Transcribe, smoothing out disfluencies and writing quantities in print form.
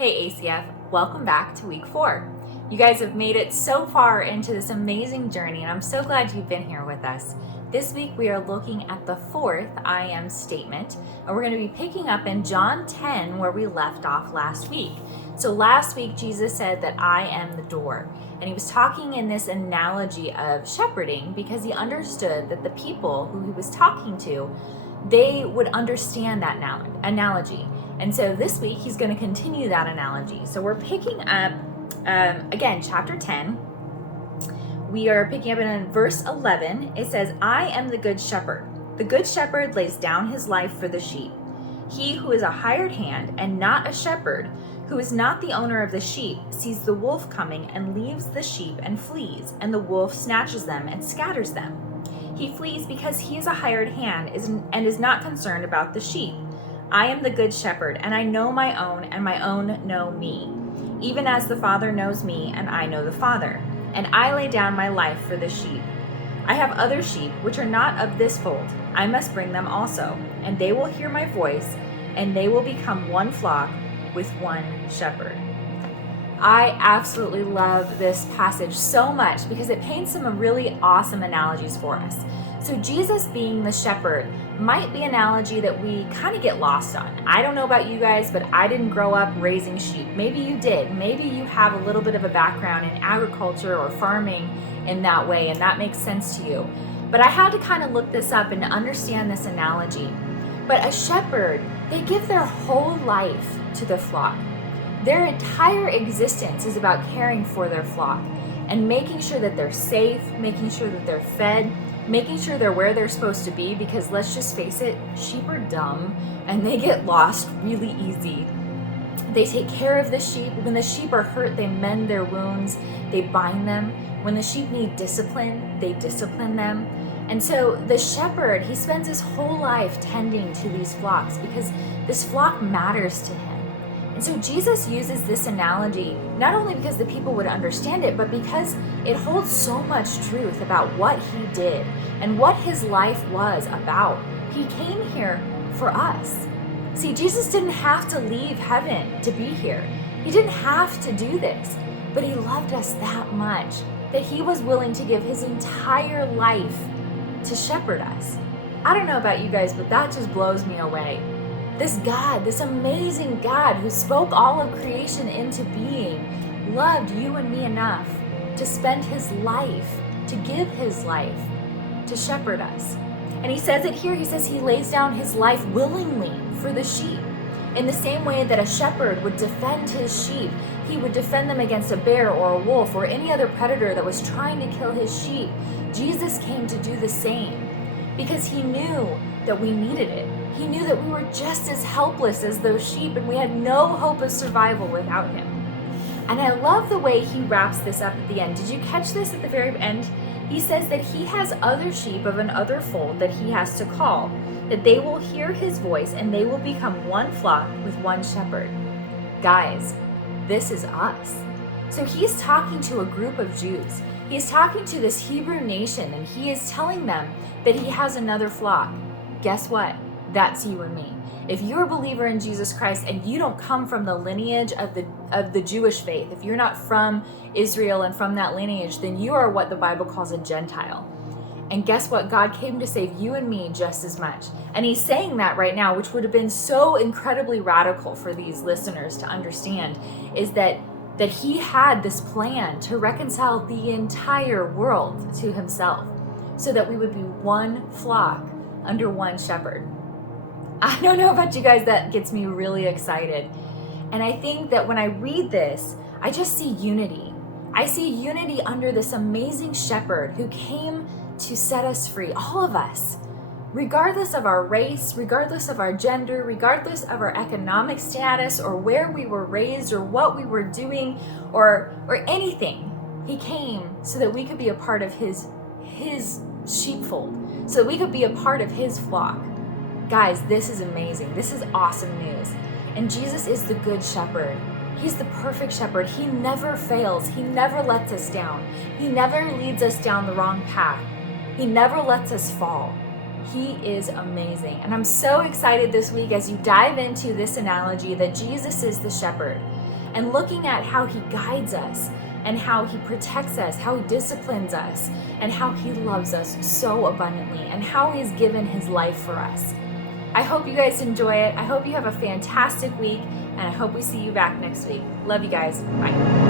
Hey ACF, welcome back to week 4. You guys have made it so far into this amazing journey, and I'm so glad you've been here with us. This week we are looking at the fourth I am statement, and we're going to be picking up in John 10 where we left off last week. So last week Jesus said that I am the door, and he was talking in this analogy of shepherding because he understood that the people who he was talking to, they would understand that analogy. And so this week, he's going to continue that analogy. So we're picking up, again, chapter 10. We are picking up in verse 11. It says, I am the good shepherd. The good shepherd lays down his life for the sheep. He who is a hired hand and not a shepherd, who is not the owner of the sheep, sees the wolf coming and leaves the sheep and flees, and the wolf snatches them and scatters them. He flees because he is a hired hand and is not concerned about the sheep. I am the good shepherd, and I know my own, and my own know me, even as the Father knows me, and I know the Father. And I lay down my life for the sheep. I have other sheep, which are not of this fold. I must bring them also, and they will hear my voice, and they will become one flock with one shepherd. I absolutely love this passage so much because it paints some really awesome analogies for us. So Jesus being the shepherd might be an analogy that we kind of get lost on. I don't know about you guys, but I didn't grow up raising sheep. Maybe you did. Maybe you have a little bit of a background in agriculture or farming in that way, and that makes sense to you. But I had to kind of look this up and understand this analogy. But a shepherd, they give their whole life to the flock. Their entire existence is about caring for their flock and making sure that they're safe, making sure that they're fed, making sure they're where they're supposed to be, because let's just face it, sheep are dumb and they get lost really easy. They take care of the sheep. When the sheep are hurt, they mend their wounds, they bind them. When the sheep need discipline, they discipline them. And so the shepherd, he spends his whole life tending to these flocks because this flock matters to him. And so Jesus uses this analogy not only because the people would understand it, but because it holds so much truth about what he did and what his life was about. He came here for us. See, Jesus didn't have to leave heaven to be here. He didn't have to do this, but he loved us that much that he was willing to give his entire life to shepherd us. I don't know about you guys, but that just blows me away. This God, this amazing God who spoke all of creation into being, loved you and me enough to spend his life, to give his life, to shepherd us. And he says it here, he says he lays down his life willingly for the sheep. In the same way that a shepherd would defend his sheep, he would defend them against a bear or a wolf or any other predator that was trying to kill his sheep. Jesus came to do the same because he knew that we needed it. He knew that we were just as helpless as those sheep and we had no hope of survival without him. And I love the way he wraps this up at the end. Did you catch this at the very end? He says that he has other sheep of another fold that he has to call, that they will hear his voice and they will become one flock with one shepherd. Guys, this is us. So he's talking to a group of Jews. He's talking to this Hebrew nation and he is telling them that he has another flock. Guess what? That's you and me. If you're a believer in Jesus Christ and you don't come from the lineage of the Jewish faith, if you're not from Israel and from that lineage, then you are what the Bible calls a Gentile. And guess what? God came to save you and me just as much. And he's saying that right now, which would have been so incredibly radical for these listeners to understand, is that he had this plan to reconcile the entire world to himself so that we would be one flock under one shepherd. I don't know about you guys, that gets me really excited. And I think that when I read this, I just see unity. I see unity under this amazing shepherd who came to set us free, all of us, regardless of our race, regardless of our gender, regardless of our economic status or where we were raised or what we were doing or anything. He came so that we could be a part of his sheepfold, so that we could be a part of his flock. Guys, this is amazing. This is awesome news. And Jesus is the good shepherd. He's the perfect shepherd. He never fails. He never lets us down. He never leads us down the wrong path. He never lets us fall. He is amazing. And I'm so excited this week as you dive into this analogy that Jesus is the shepherd. and looking at how he guides us and how he protects us, how he disciplines us, and how he loves us so abundantly, and how he's given his life for us. I hope you guys enjoy it. I hope you have a fantastic week, and I hope we see you back next week. Love you guys. Bye.